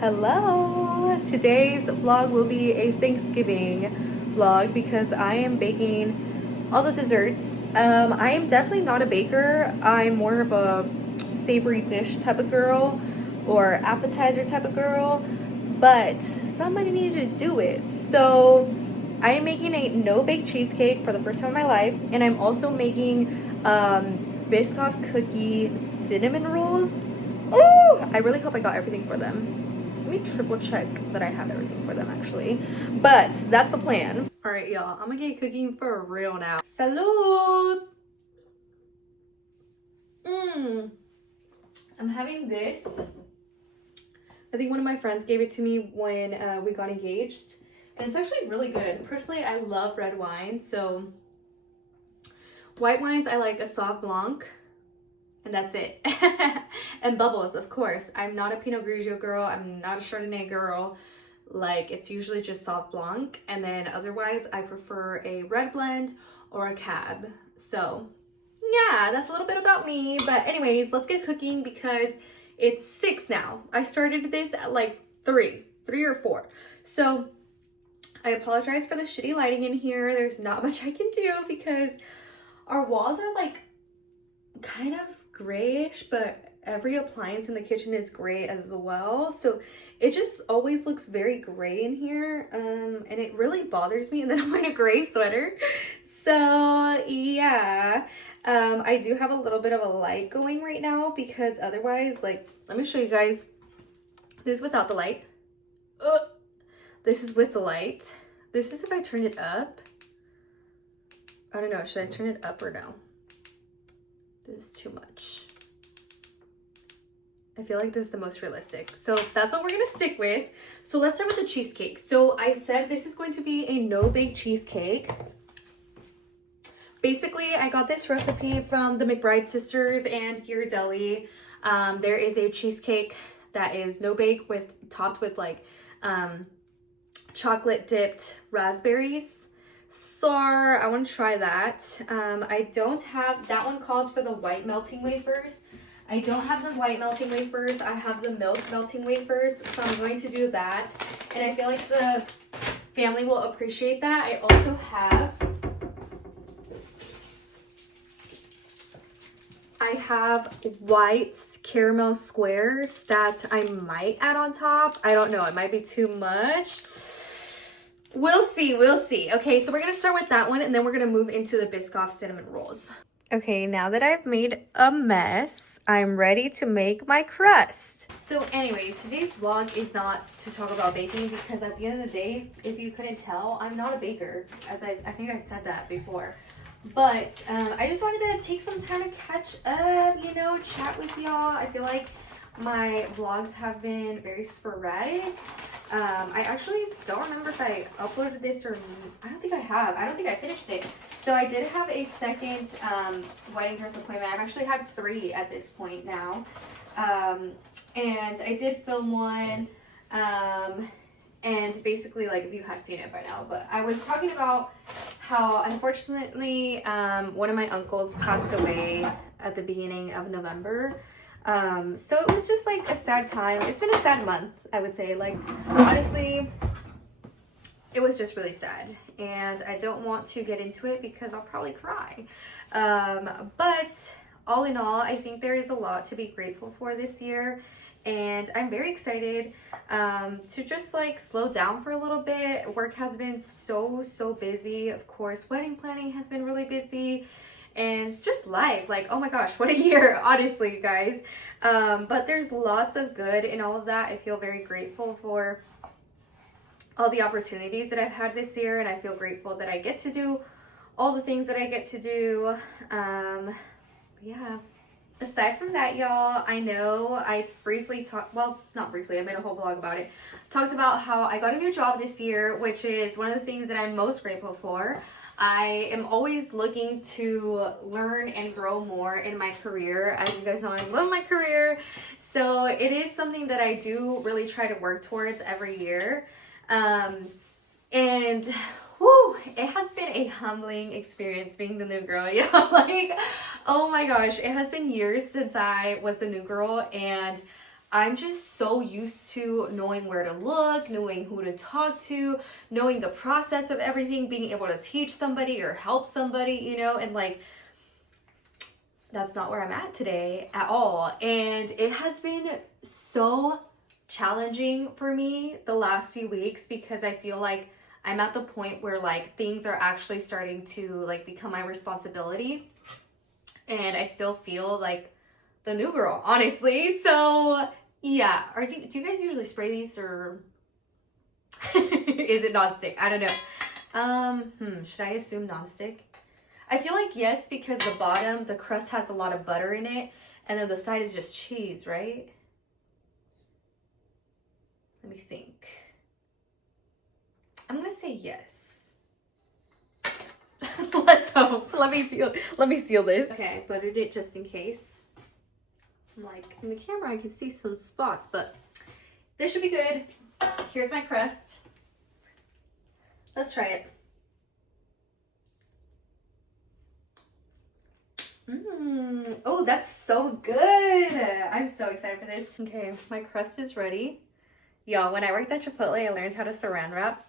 Hello! Today's vlog will be a Thanksgiving vlog because I am baking all the desserts. I am definitely not a baker. I'm more of a savory dish type of girl or appetizer type of girl, but somebody needed to do it. So I am making a no-bake cheesecake for the first time in my life, and I'm also making Biscoff Cookie Cinnamon Rolls. Oh, I really hope I got everything for them. Let me triple check that I have everything for them actually. But that's the plan. All right, y'all, I'm gonna get cooking for real now. Salud! I'm having this. I think one of my friends gave it to me when we got engaged. And it's actually really good. Personally, I love red wine. So white wines, I like a Sauv Blanc. And that's it. And bubbles, of course. I'm not a Pinot Grigio girl. I'm not a Chardonnay girl. Like, it's usually just Sauv Blanc. And then otherwise, I prefer a red blend or a cab. So, yeah, that's a little bit about me. But anyways, let's get cooking because it's 6 now. I started this at like 3 or 4. So, I apologize for the shitty lighting in here. There's not much I can do because our walls are like kind of grayish, but every appliance in the kitchen is gray as well, so it just always looks very gray in here, and it really bothers me. And then I'm wearing a gray sweater, so yeah. I do have a little bit of a light going right now because otherwise, like, let me show you guys. This is without the light. This is with the light. This is if I turn it up. I don't know, should I turn it up or no? This is too much. I feel like this is the most realistic. So that's what we're gonna stick with. So let's start with the cheesecake. So I said this is going to be a no-bake cheesecake. Basically, I got this recipe from the McBride sisters and Ghirardelli. There is a cheesecake that is no-bake topped with like chocolate dipped raspberries. So I want to try that. I don't have, that one calls for the white melting wafers. I don't have the white melting wafers. I have the milk melting wafers. So I'm going to do that. And I feel like the family will appreciate that. I also have, white caramel squares that I might add on top. I don't know. It might be too much. We'll see, we'll see. Okay, so we're gonna start with that one and then we're gonna move into the Biscoff cinnamon rolls. Okay, now that I've made a mess, I'm ready to make my crust. So anyways, today's vlog is not to talk about baking because at the end of the day, if you couldn't tell, I'm not a baker, as I think I've said that before. But I just wanted to take some time to catch up, you know, chat with y'all. I feel like my vlogs have been very sporadic. I actually don't remember if I uploaded this or I don't think I have. I don't think I finished it. So I did have a second wedding dress appointment. I've actually had 3 at this point now. And I did film one. And basically, like, if you have seen it by now, but I was talking about how unfortunately one of my uncles passed away at the beginning of November. So it was just like a sad time. It's been a sad month, I would say. Like, honestly, it was just really sad. And I don't want to get into it because I'll probably cry. But all in all, I think there is a lot to be grateful for this year. And I'm very excited to just like slow down for a little bit. Work has been so busy. Of course, wedding planning has been really busy. And it's just life. Like, oh my gosh, what a year, honestly, guys. But there's lots of good in all of that. I feel very grateful for all the opportunities that I've had this year. And I feel grateful that I get to do all the things that I get to do. Yeah. Aside from that, y'all, I know I briefly talked, well, not briefly, I made a whole vlog about it. Talked about how I got a new job this year, which is one of the things that I'm most grateful for. I am always looking to learn and grow more in my career. As you guys know, I love my career. So it is something that I do really try to work towards every year. And whew, it has been a humbling experience being the new girl. Yeah, like, oh my gosh, it has been years since I was the new girl, and I'm just so used to knowing where to look, knowing who to talk to, knowing the process of everything, being able to teach somebody or help somebody, you know, and like, that's not where I'm at today at all. And it has been so challenging for me the last few weeks because I feel like I'm at the point where like things are actually starting to like become my responsibility. And I still feel like the new girl, honestly. So yeah, do you guys usually spray these or is it nonstick? I don't know. Should I assume nonstick? I feel like yes, because the bottom, the crust has a lot of butter in it, and then the side is just cheese, right? Let me think. I'm gonna say yes. Let's hope. Let me seal this. Okay, I buttered it just in case. I'm like, in the camera I can see some spots, but this should be good. Here's my crust. Let's try it. Oh, that's so good. I'm so excited for this. Okay, my crust is ready. Y'all, when I worked at Chipotle, I learned how to saran wrap.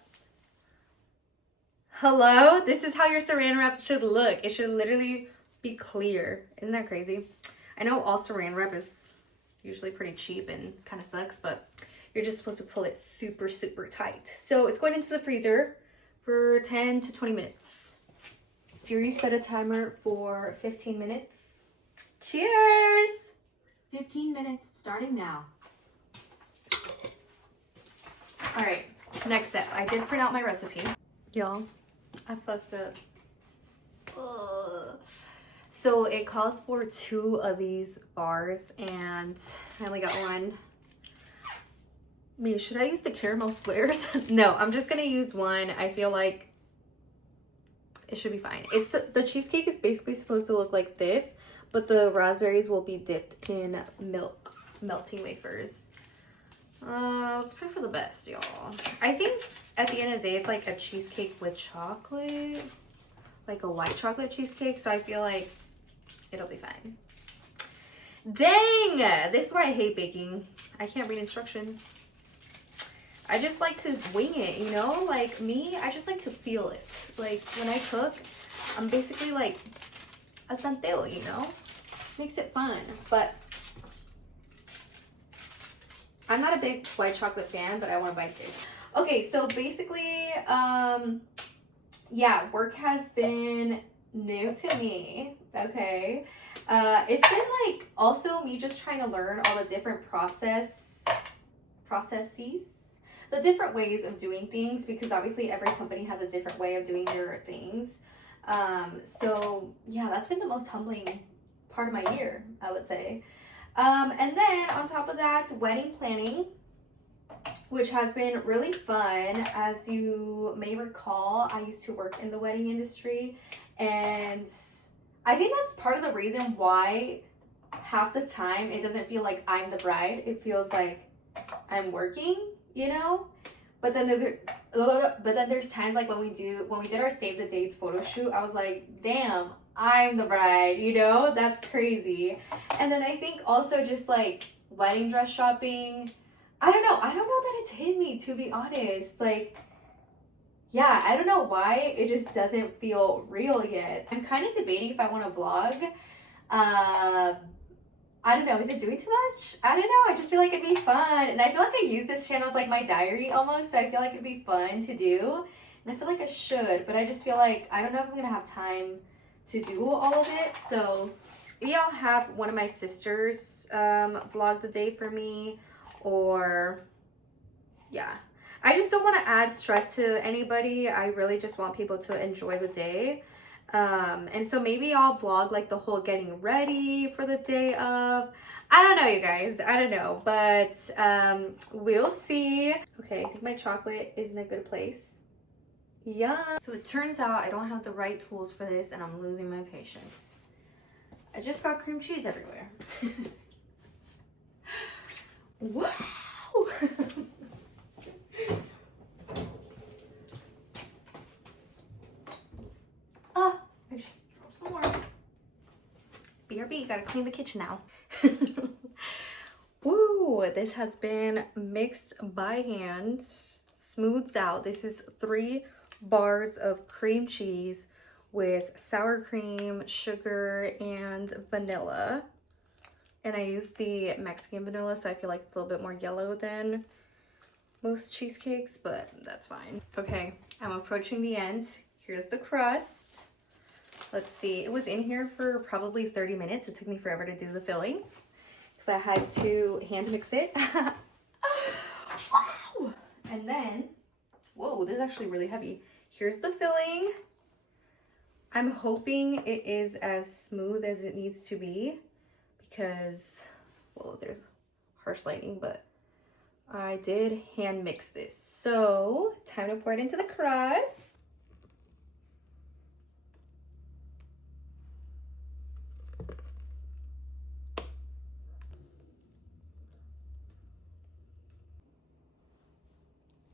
Hello? This is how your saran wrap should look. It should literally be clear. Isn't that crazy? I know all saran wrap is usually pretty cheap and kind of sucks, but you're just supposed to pull it super, super tight. So it's going into the freezer for 10 to 20 minutes. Siri set a timer for 15 minutes. Cheers! 15 minutes starting now. All right, next step. I did print out my recipe. Y'all, I fucked up. Ugh. So it calls for 2 of these bars and I only got 1. I mean, should I use the caramel squares? No, I'm just gonna use 1. I feel like it should be fine. The cheesecake is basically supposed to look like this, but the raspberries will be dipped in milk, melting wafers. Let's pray for the best, y'all. I think at the end of the day, it's like a cheesecake with chocolate, like a white chocolate cheesecake. So I feel like it'll be fine. Dang, this is why I hate baking. I can't read instructions. I just like to wing it, you know? Like me, I just like to feel it. Like when I cook, I'm basically like al tanteo, you know? Makes it fun. But I'm not a big white chocolate fan, but I want to bite this. Okay, so basically, yeah, work has been new to me, okay? It's been like also me just trying to learn all the different processes, the different ways of doing things, because obviously every company has a different way of doing their things. So yeah, that's been the most humbling part of my year, I would say. And then on top of that, wedding planning, which has been really fun. As you may recall, I used to work in the wedding industry, and I think that's part of the reason why half the time it doesn't feel like I'm the bride. It feels like I'm working, you know? But then there's times like when we did our save the dates photo shoot, I was like, damn, I'm the bride, you know? That's crazy. And then I think also just like wedding dress shopping, I don't know that it's hit me, to be honest. Like, yeah, I don't know why it just doesn't feel real yet. I'm kind of debating if I want to vlog. I don't know, is it doing too much? I don't know, I just feel like it'd be fun. And I feel like I use this channel as like my diary almost, so I feel like it'd be fun to do. And I feel like I should, but I just feel like, I don't know if I'm gonna have time to do all of it. So maybe I'll have one of my sisters vlog the day for me, or yeah. I just don't want to add stress to anybody. I really just want people to enjoy the day. And so maybe I'll vlog like the whole getting ready for the day of. I don't know, you guys. I don't know, but we'll see. Okay, I think my chocolate is in a good place. Yeah. So it turns out I don't have the right tools for this, and I'm losing my patience. I just got cream cheese everywhere. Wow. I just throw some more. BRB, gotta clean the kitchen now. Woo! So this has been mixed by hand, smoothed out. This is 3 bars of cream cheese with sour cream, sugar, and vanilla. And I used the Mexican vanilla, so I feel like it's a little bit more yellow than most cheesecakes, but that's fine. Okay, I'm approaching the end. Here's the crust. Let's see, it was in here for probably 30 minutes. It took me forever to do the filling because I had to hand mix it. Wow! And then, whoa, this is actually really heavy. Here's the filling. I'm hoping it is as smooth as it needs to be because, whoa, there's harsh lighting, but I did hand mix this. So, time to pour it into the crust.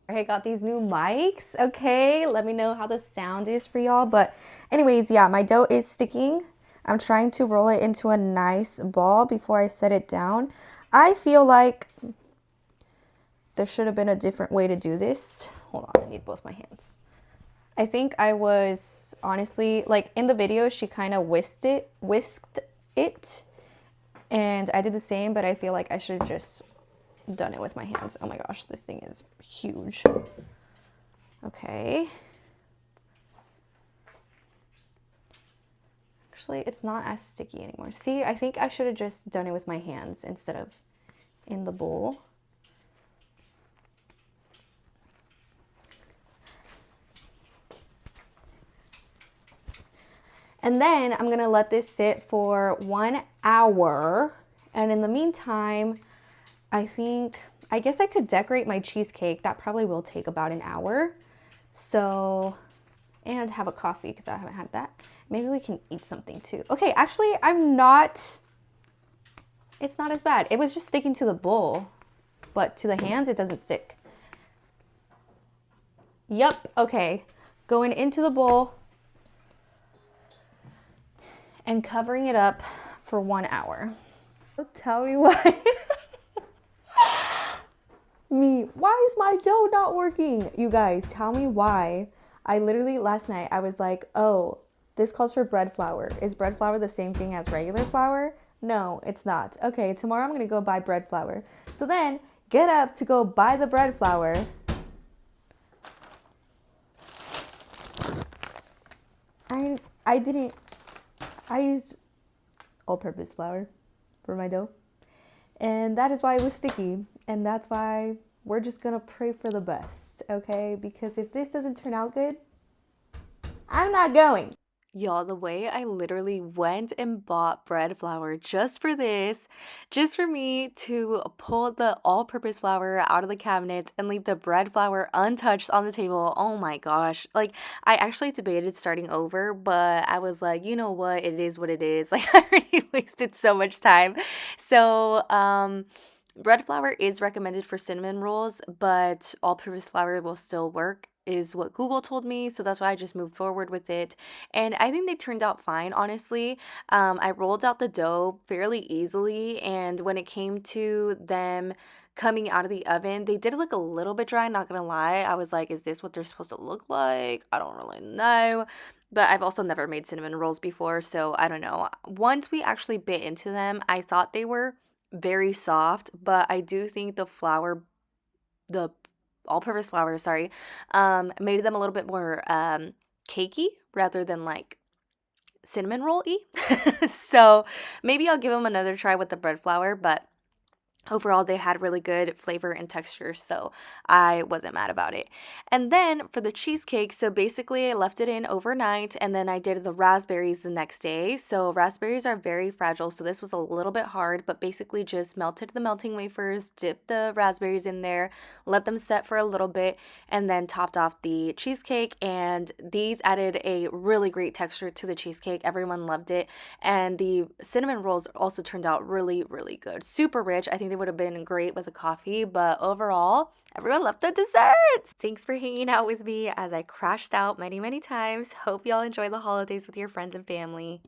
I got these new mics. Okay, let me know how the sound is for y'all. But anyways, yeah, my dough is sticking. I'm trying to roll it into a nice ball before I set it down. I feel like there should have been a different way to do this. Hold on, I need both my hands. I think I was honestly, like in the video, she kind of whisked it. And I did the same, but I feel like I should have just done it with my hands. Oh my gosh, this thing is huge. Okay. Actually, it's not as sticky anymore. See, I think I should have just done it with my hands instead of in the bowl. And then I'm gonna let this sit for 1 hour. And in the meantime, I guess I could decorate my cheesecake. That probably will take about an hour. So, and have a coffee because I haven't had that. Maybe we can eat something too. Okay, actually, it's not as bad. It was just sticking to the bowl, but to the hands, it doesn't stick. Yup, okay. Going into the bowl and covering it up for 1 hour. Tell me why. Why is my dough not working? You guys, tell me why. I literally, last night, I was like, oh, this calls for bread flour. Is bread flour the same thing as regular flour? No, it's not. Okay, tomorrow I'm gonna go buy bread flour. So then, get up to go buy the bread flour. I used all-purpose flour for my dough. And that is why it was sticky. And that's why we're just gonna pray for the best, okay? Because if this doesn't turn out good, I'm not going. Y'all, the way I literally went and bought bread flour just for this, just for me to pull the all-purpose flour out of the cabinets and leave the bread flour untouched on the table. Oh my gosh. Like, I actually debated starting over, but I was like, you know what? It is what it is. Like, I already wasted so much time. So, bread flour is recommended for cinnamon rolls, but all-purpose flour will still work, is what Google told me. So that's why I just moved forward with it. And I think they turned out fine, honestly. I rolled out the dough fairly easily. And when it came to them coming out of the oven, they did look a little bit dry, not gonna lie. I was like, is this what they're supposed to look like? I don't really know. But I've also never made cinnamon rolls before, so I don't know. Once we actually bit into them, I thought they were very soft, but I do think the all-purpose flour, sorry, made them a little bit more cakey rather than like cinnamon roll-y. So maybe I'll give them another try with the bread flour, but overall, they had really good flavor and texture, so I wasn't mad about it. And then for the cheesecake, so basically I left it in overnight, and then I did the raspberries the next day. So raspberries are very fragile, so this was a little bit hard, but basically just melted the melting wafers, dipped the raspberries in there, let them set for a little bit, and then topped off the cheesecake. And these added a really great texture to the cheesecake. Everyone loved it. And the cinnamon rolls also turned out really, really good. Super rich. I think they would have been great with a coffee, but overall, everyone loved the desserts. Thanks for hanging out with me as I crashed out many, many times. Hope y'all enjoy the holidays with your friends and family.